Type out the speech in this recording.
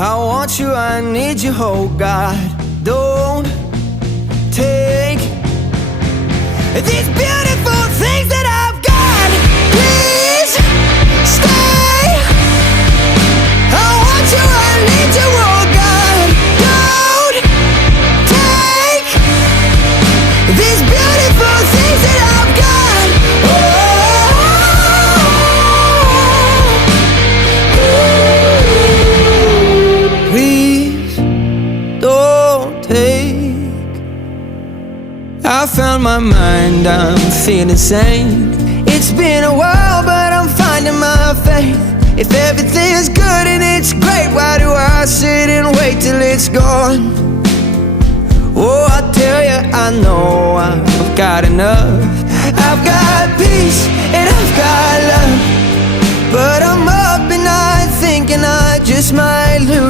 I want you, I need you, oh God. Don't take these beautiful things that I've got. Please stay. I want you, I need you, oh God. Don't take these beautiful things that I've got. Please don't take. I found my mind, I'm feeling sane. It's been a while, but I'm finding my faith. If everything's good and it's great, why do I sit and wait till it's gone? Oh, I tell you, I know I've got enough. I've got peace and I've got love, but I'm up and I thinking I just might lose.